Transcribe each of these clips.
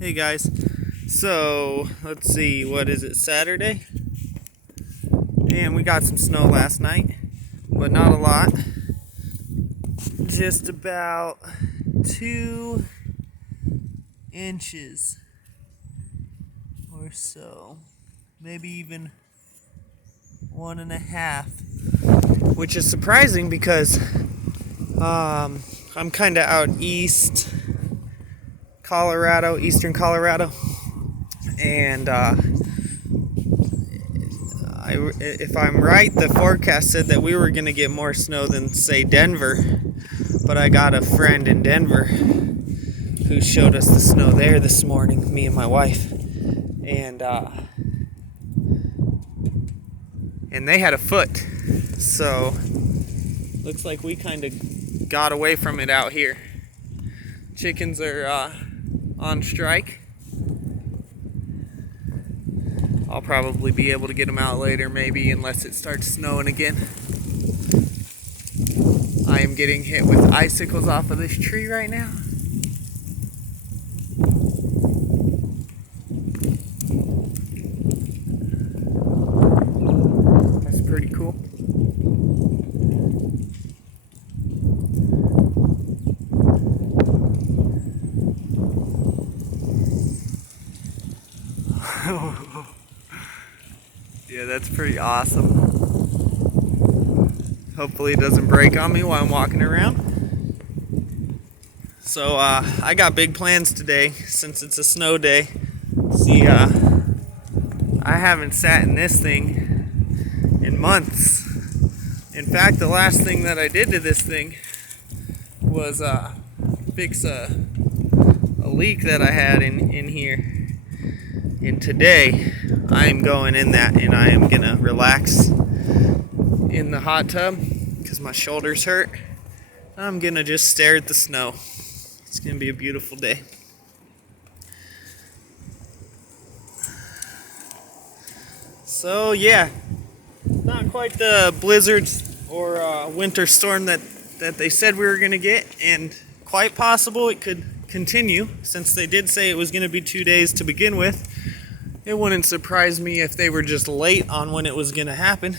Hey guys, so let's see, what is it, Saturday? And we got some snow last night, but not a lot. Just about 2 inches or so, maybe even 1.5, which is surprising because I'm kind of out east Colorado, eastern Colorado, and if I'm right, the forecast said that we were going to get more snow than, say, Denver, but I got a friend in Denver who showed us the snow there this morning, me and my wife, and they had a foot, so looks like we kind of got away from it out here. Chickens are on strike. I'll probably be able to get them out later, maybe, unless it starts snowing again. I am getting hit with icicles off of this tree right now. That's pretty cool. Yeah, that's pretty awesome. Hopefully it doesn't break on me while I'm walking around. So I got big plans today since it's a snow day. See, I haven't sat in this thing in months. In fact, the last thing that I did to this thing was fix a leak that I had in here. And today, I am going in that and I am going to relax in the hot tub because my shoulders hurt. I'm going to just stare at the snow. It's going to be a beautiful day. So yeah, not quite the blizzards or winter storm that they said we were going to get, and quite possible it could continue since they did say it was going to be 2 days to begin with. It wouldn't surprise me if they were just late on when it was going to happen.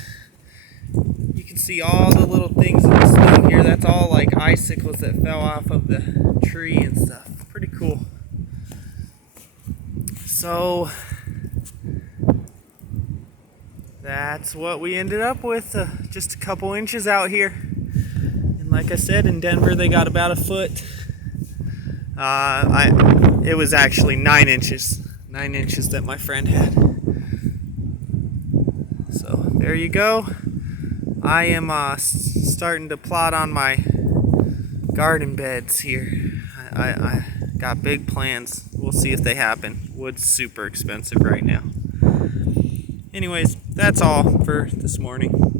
You can see all the little things in the snow here. That's all like icicles that fell off of the tree and stuff. Pretty cool. So that's what we ended up with. Just a couple inches out here. And like I said, in Denver they got about a foot. It was actually 9 inches. 9 inches that my friend had. So there you go. I am starting to plot on my garden beds here. I got big plans. We'll see if they happen. Wood's super expensive right now. Anyways, that's all for this morning.